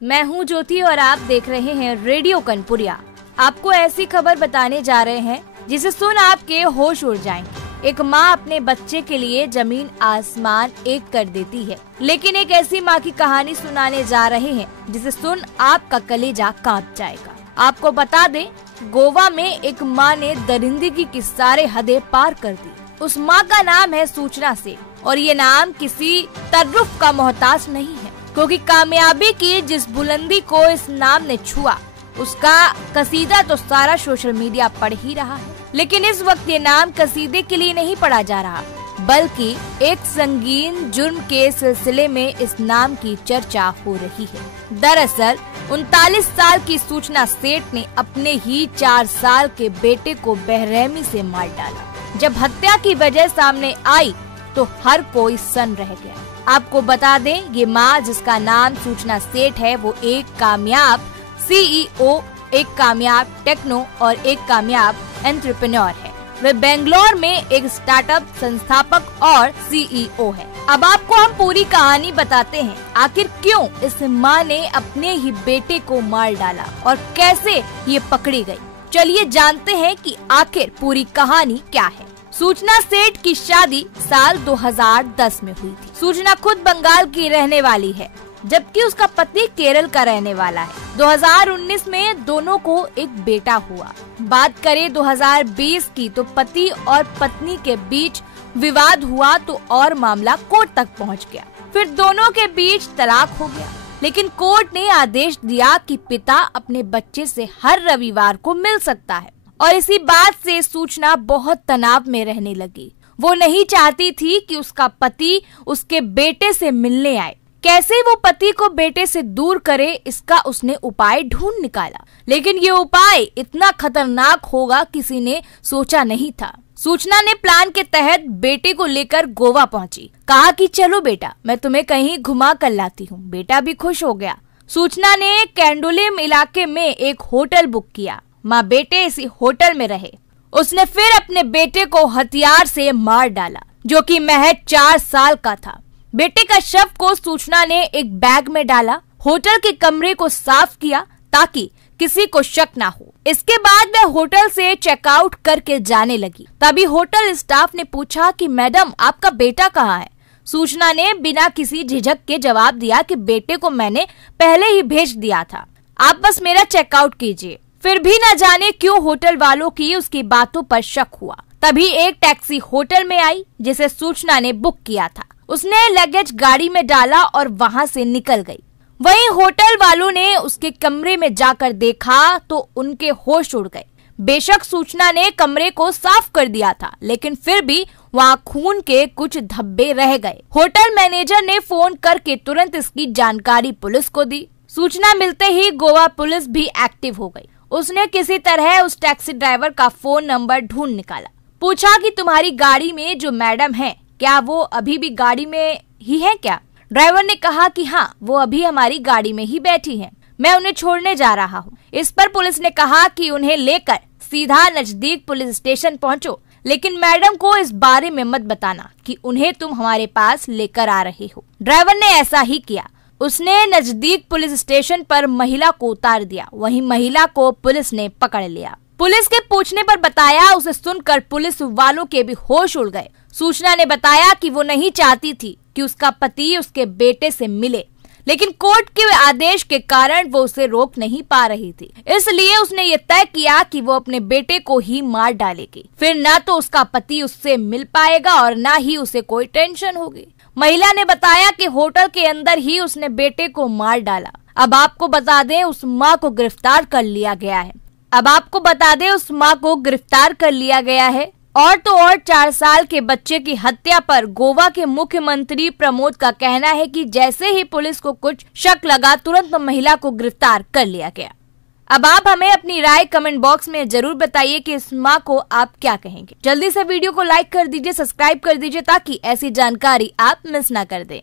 मैं हूं ज्योति और आप देख रहे हैं रेडियो कनपुरिया। आपको ऐसी खबर बताने जा रहे हैं जिसे सुन आपके होश उड़ जाएंगे। एक माँ अपने बच्चे के लिए जमीन आसमान एक कर देती है, लेकिन एक ऐसी माँ की कहानी सुनाने जा रहे हैं जिसे सुन आपका कलेजा कांप जाएगा। आपको बता दें, गोवा में एक माँ ने दरिंदगी की सारे हदें पार कर दी। उस माँ का नाम है सूचना सेठ और ये नाम किसी तर्रुफ का मोहताज नहीं है, क्योंकि कामयाबी की जिस बुलंदी को इस नाम ने छुआ उसका कसीदा तो सारा सोशल मीडिया पढ़ ही रहा है। लेकिन इस वक्त ये नाम कसीदे के लिए नहीं पढ़ा जा रहा, बल्कि एक संगीन जुर्म के सिलसिले में इस नाम की चर्चा हो रही है। दरअसल 39 साल की सूचना सेठ ने अपने ही 4 साल के बेटे को बेरहमी से मार डाला। जब हत्या की वजह सामने आई तो हर कोई सन रह गया। आपको बता दें, ये माँ जिसका नाम सूचना सेठ है वो एक कामयाब CEO, एक कामयाब टेक्नो और एक कामयाब एंटरप्रेन्योर है। वे बेंगलोर में एक स्टार्टअप संस्थापक और CEO है। अब आपको हम पूरी कहानी बताते हैं, आखिर क्यों इस माँ ने अपने ही बेटे को मार डाला और कैसे ये पकड़ी गई। चलिए जानते हैं कि आखिर पूरी कहानी क्या है। सूचना सेठ की शादी साल 2010 में हुई थी। सूचना खुद बंगाल की रहने वाली है, जबकि उसका पति केरल का रहने वाला है। 2019 में दोनों को एक बेटा हुआ। बात करें 2020 की तो पति और पत्नी के बीच विवाद हुआ तो और मामला कोर्ट तक पहुंच गया। फिर दोनों के बीच तलाक हो गया, लेकिन कोर्ट ने आदेश दिया कि पिता अपने बच्चे से हर रविवार को मिल सकता है। और इसी बात से सूचना बहुत तनाव में रहने लगी। वो नहीं चाहती थी कि उसका पति उसके बेटे से मिलने आए। कैसे वो पति को बेटे से दूर करे, इसका उसने उपाय ढूंढ निकाला, लेकिन ये उपाय इतना खतरनाक होगा किसी ने सोचा नहीं था। सूचना ने प्लान के तहत बेटे को लेकर गोवा पहुंची। कहा कि चलो बेटा, मैं तुम्हें कहीं घुमा कर लाती हूँ। बेटा भी खुश हो गया। सूचना ने कैंडोलिम इलाके में एक होटल बुक किया। माँ बेटे इसी होटल में रहे। उसने फिर अपने बेटे को हथियार से मार डाला, जो कि महज 4 साल का था। बेटे का शव को सूचना ने एक बैग में डाला, होटल के कमरे को साफ किया ताकि किसी को शक ना हो। इसके बाद वह होटल से चेकआउट करके जाने लगी। तभी होटल स्टाफ ने पूछा कि मैडम, आपका बेटा कहाँ है। सूचना ने बिना किसी झिझक के जवाब दिया कि बेटे को मैंने पहले ही भेज दिया था, आप बस मेरा चेकआउट कीजिए। फिर भी न जाने क्यों होटल वालों की उसकी बातों पर शक हुआ। तभी एक टैक्सी होटल में आई जिसे सूचना ने बुक किया था। उसने लगेज गाड़ी में डाला और वहां से निकल गई। वहीं होटल वालों ने उसके कमरे में जाकर देखा तो उनके होश उड़ गए। बेशक सूचना ने कमरे को साफ कर दिया था, लेकिन फिर भी वहां खून के कुछ धब्बे रह गए। होटल मैनेजर ने फोन करके तुरंत इसकी जानकारी पुलिस को दी। सूचना मिलते ही गोवा पुलिस भी एक्टिव हो गई। उसने किसी तरह उस टैक्सी ड्राइवर का फोन नंबर ढूंढ निकाला। पूछा कि तुम्हारी गाड़ी में जो मैडम है, क्या वो अभी भी गाड़ी में ही है क्या? ड्राइवर ने कहा कि हाँ, वो अभी हमारी गाड़ी में ही बैठी हैं। मैं उन्हें छोड़ने जा रहा हूँ। इस पर पुलिस ने कहा कि उन्हें लेकर सीधा नजदीक पुलिस स्टेशन पहुँचो, लेकिन मैडम को इस बारे में मत बताना कि उन्हें तुम हमारे पास लेकर आ रहे हो। ड्राइवर ने ऐसा ही किया। उसने नजदीक पुलिस स्टेशन पर महिला को उतार दिया। वहीं महिला को पुलिस ने पकड़ लिया। पुलिस के पूछने पर बताया, उसे सुनकर पुलिस वालों के भी होश उड़ गए। सूचना ने बताया कि वो नहीं चाहती थी कि उसका पति उसके बेटे से मिले, लेकिन कोर्ट के आदेश के कारण वो उसे रोक नहीं पा रही थी। इसलिए उसने ये तय किया कि वो अपने बेटे को ही मार डालेगी। फिर ना तो उसका पति उससे मिल पाएगा और ना ही उसे कोई टेंशन होगी। महिला ने बताया कि होटल के अंदर ही उसने बेटे को मार डाला। अब आपको बता दें, उस माँ को गिरफ्तार कर लिया गया है। और तो और 4 साल के बच्चे की हत्या पर गोवा के मुख्यमंत्री प्रमोद का कहना है कि जैसे ही पुलिस को कुछ शक लगा, तुरंत महिला को गिरफ्तार कर लिया गया। अब आप हमें अपनी राय कमेंट बॉक्स में जरूर बताइए कि इस माँ को आप क्या कहेंगे। जल्दी से वीडियो को लाइक कर दीजिए, सब्सक्राइब कर दीजिए ताकि ऐसी जानकारी आप मिस ना कर दें।